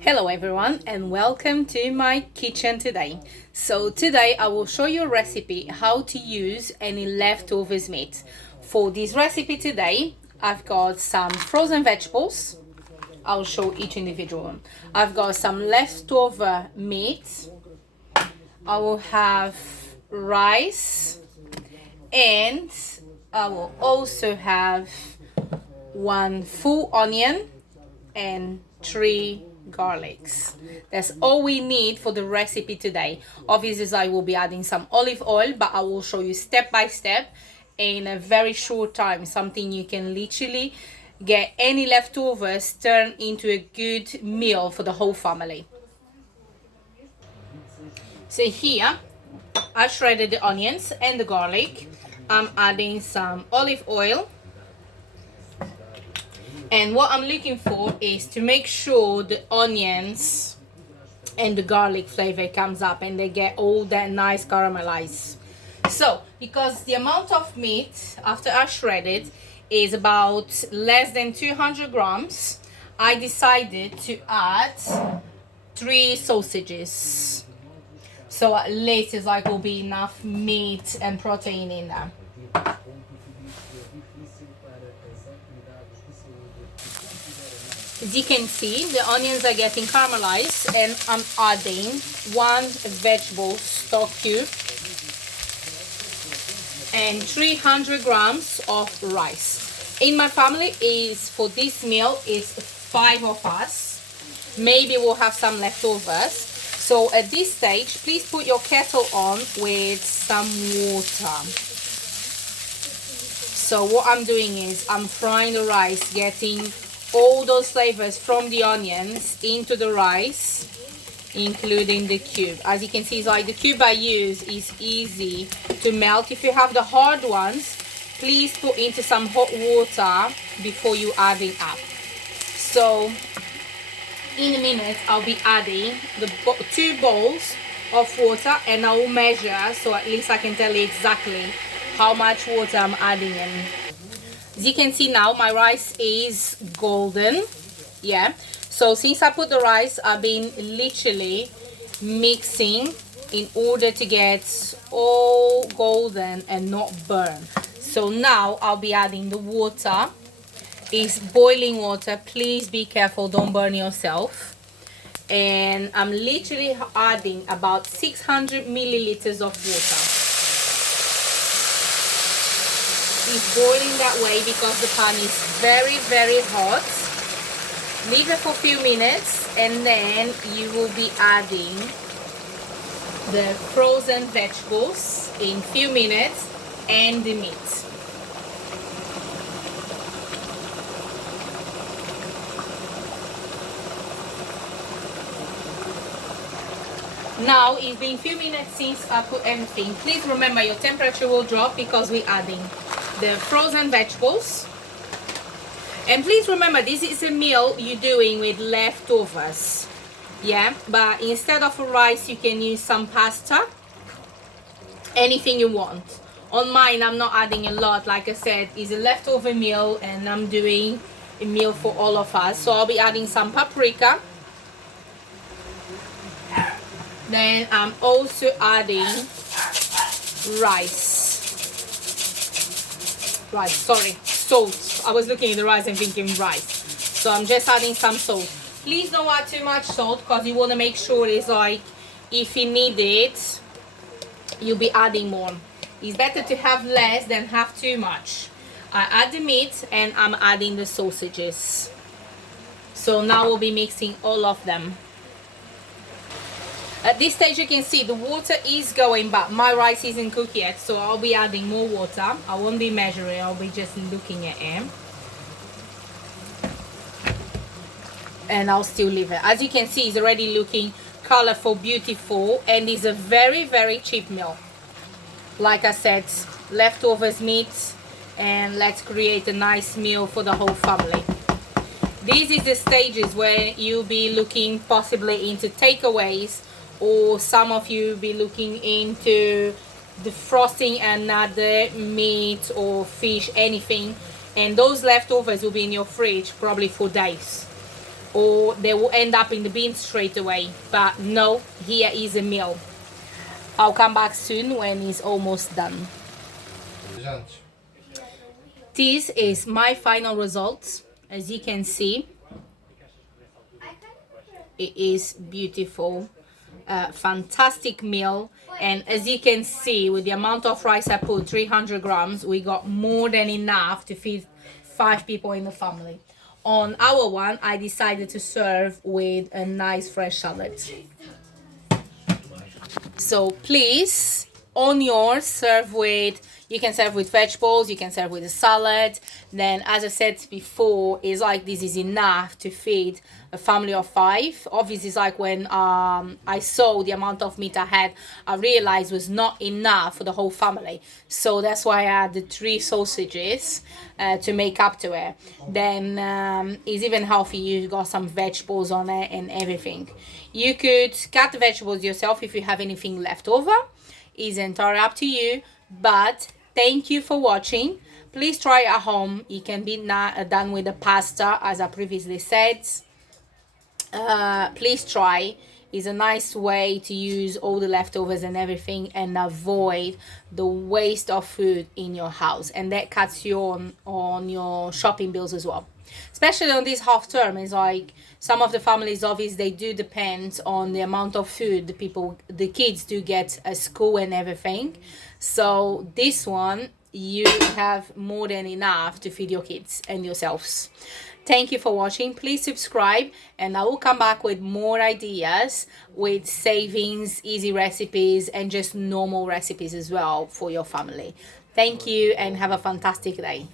Hello everyone and welcome to my kitchen today. So today I will show you a recipe how to use any leftovers meat. For this recipe today I've got some frozen vegetables. I'll show each individual one. I've got some leftover meat. I will have rice and I will also have one full onion and 3 garlics. That's all we need for the recipe today. Obviously I will be adding some olive oil, but I will show you step by step in a very short time, something you can literally get any leftovers turn into a good meal for the whole family. So here I shredded the onions and the garlic. I'm adding some olive oil. And what I'm looking for is to make sure the onions and the garlic flavor comes up and they get all that nice caramelized. So, because the amount of meat after I shred it is about less than 200 grams, I decided to add 3 sausages. So at least it's like will be enough meat and protein in there. As you can see, the onions are getting caramelized and I'm adding 1 vegetable stock cube and 300 grams of rice. In my family is for this meal is 5 of us. Maybe we'll have some leftovers. So at this stage, please put your kettle on with some water. So what I'm doing is I'm frying the rice, getting all those flavors from the onions into the rice, including the cube. As you can see, it's like the cube I use is easy to melt. If you have the hard ones, please put into some hot water before you adding up. So in a minute I'll be adding the 2 bowls of water and I will measure so at least I can tell you exactly how much water I'm adding in. As you can see now, my rice is golden. Yeah, so since I put the rice, I've been literally mixing in order to get all golden and not burn. So now I'll be adding the water. It's boiling water. Please be careful, don't burn yourself. And I'm literally adding about 600 milliliters of water. It's boiling that way because the pan is very hot. Leave it for a few minutes and then you will be adding the frozen vegetables in few minutes and the meat. Now it's been a few minutes since I put everything. Please remember your temperature will drop because we're adding the frozen vegetables. And please remember, this is a meal you're doing with leftovers. Yeah, but instead of rice you can use some pasta, anything you want. On mine I'm not adding a lot. Like I said, it's a leftover meal and I'm doing a meal for all of us. So I'll be adding some paprika. Then I'm also adding salt. I was looking at the rice and thinking rice. So I'm just adding some salt. Please don't add too much salt because you want to make sure it's like if you need it, you'll be adding more. It's better to have less than have too much. I add the meat and I'm adding the sausages. So now we'll be mixing all of them. At this stage you can see the water is going, but my rice isn't cooked yet, so I'll be adding more water. I won't be measuring, I'll be just looking at it. And I'll still leave it. As you can see, it's already looking colorful, beautiful, and it's a very cheap meal. Like I said, leftovers meat, and let's create a nice meal for the whole family. This is the stages where you'll be looking possibly into takeaways, or some of you be looking into the frosting another meat or fish, anything, and those leftovers will be in your fridge probably for days. or they will end up in the bin straight away. But no, here is a meal. I'll come back soon when it's almost done. This is my final results. As you can see, it is beautiful. Fantastic meal. And as you can see, with the amount of rice I put, 300 grams, we got more than enough to feed 5 people in the family. On our one, I decided to serve with a nice fresh salad. So please, on yours, serve with, you can serve with vegetables, you can serve with a salad. Then, as I said before, it's like this is enough to feed a family of 5. Obviously, it's like when I saw the amount of meat I had, I realized was not enough for the whole family. So that's why I had the 3 sausages to make up to it. Then it's even healthy. You got some vegetables on it and everything. You could cut the vegetables yourself if you have anything left over. It's entirely up to you. But thank you for watching. Please try it at home. It can be done with the pasta, as I previously said. Please try. It's a nice way to use all the leftovers and everything and avoid the waste of food in your house, and that cuts you on your shopping bills as well, especially on this half term. It's like some of the families, obviously, they do depend on the amount of food the kids do get at school and everything. So this one, you have more than enough to feed your kids and yourselves. Thank you for watching. Please subscribe, and I will come back with more ideas with savings, easy recipes, and just normal recipes as well for your family. Thank you, and have a fantastic day.